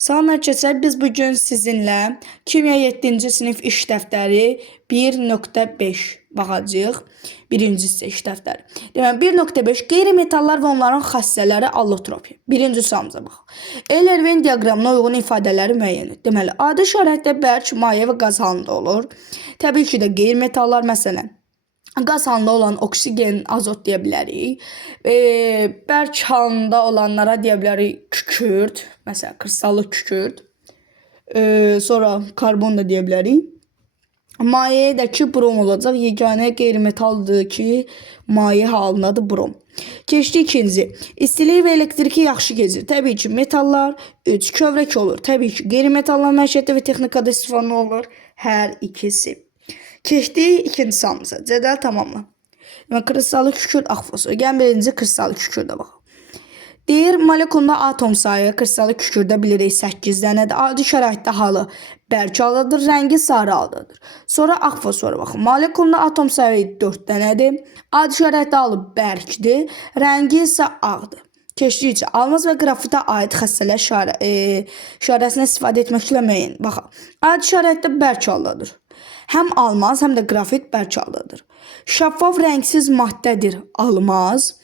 Salam arkadaşlar, biz bugün sizinlə kimya 7-ci sinif iş dəftəri 1.5 baxacağıq. Birinci hissə iş dəftəri. Deməli 1.5 qeyri-metallar və onların xassələri allotropiya. Birinci sualımıza baxaq. Euler-Venn diaqramına uyğun ifadələri müəyyən et. Deməli, adi şəraitdə bərk, maye və qaz halında olur. Təbii ki də qeyri-metallar məsələn qaz halında olan oksigen, azot deyə bilərik. Bərk halında olanlara deyə bilərik kükürt. Məsələn, kristallı kükürt. Sonra karbon da deyə bilərik. Mayeyə də ki, brom olacaq. Yeganə qeyri-metaldır ki, maye halındadır brom. Keçdik ikinci. İstilik və elektriki yaxşı keçir. Təbii ki, metallar 3 kövrək olur. Təbii ki, qeyri-metallar məişətdə və texnikada istifadə olur. Hər ikisi. Keçdik ikinci sualımıza. Cədvəl tamamla. Kristallı kükürt, ağ fosfor. Gəlin birinci kristallı kükürdə baxaq. Deyir, molekulunda atom sayı kristallı kükürdə bilirik 8 dənədir. Adi şəraitdə halı bərk halıdır, rəngi sarı haldadır. Sonra ağ fosfora baxın. Molekulunda atom sayı 4 dənədir. Adi şəraitdə halı bərkdir, rəngi isə ağdır. Keçdikcə almaz və qrafitə aid xəstələr işarəsini istifadə etməklə müəyyən. Baxaq. Adi şəraitdə bərk haldadır. Həm almaz, həm də qrafit bərk haldadır. Şəffaf rəngsiz maddədir almaz.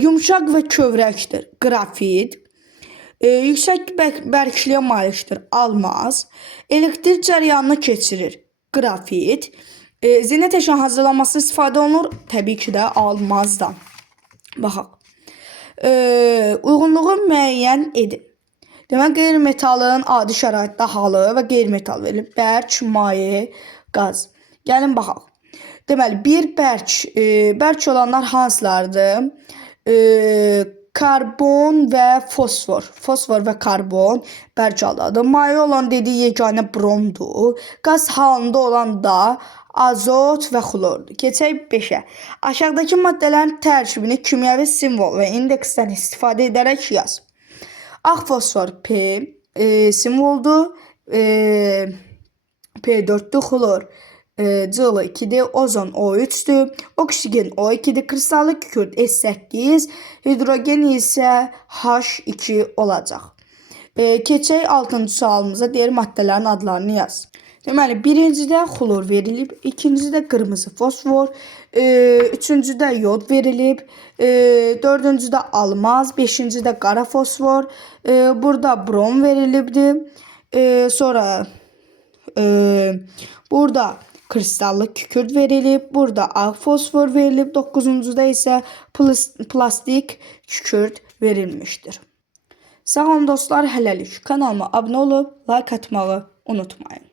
Yumşaq və kövrəkdir qrafit. Yüksək bərkliyə malikdir almaz. Elektrik cərəyanını keçirir qrafit. Zinət əşya hazırlanmasına istifadə olunur. Təbii ki də almazdan. Baxaq. Uyğunluğu müəyyən edin. Demək, qeyri-metalın adi şəraitdə halı və qeyri-metal verilir. Bərk, maye, qaz. Gəlin baxaq. Deməli, bərk olanlar hansılardır? Karbon və fosfor. Fosfor və karbon bərk haldadır. Maye olan dediyi yeganə bromdur. Qaz halında olan da azot və xlordur. Keçək 5-ə. Aşağıdakı maddələrin tərkibini kimyəvi simvol və indeksdən istifadə edərək yaz. Ağ fosfor P simvoldur. P4'dür. Xlor Cl2'dir. Ozon O3'dür. Oksigen O2'dir. Kristallı kükürt S8. Hidrogen isə H2 olacaq. Keçək 6-cı sualımıza. Deyir maddələrin adlarını yaz. Deməli, birincidə xlor verilib, ikincidə qırmızı fosfor, üçüncüdə yod verilib, dördüncüdə almaz, beşincidə qara fosfor, burada brom verilibdir, sonra burada kristallı kükürt verilib, burada ağ fosfor verilib, 9-cuda isə plastik kükürt verilmişdir. Sağ olun dostlar, hələlik. Kanalıma abunə olub, like atmağı unutmayın.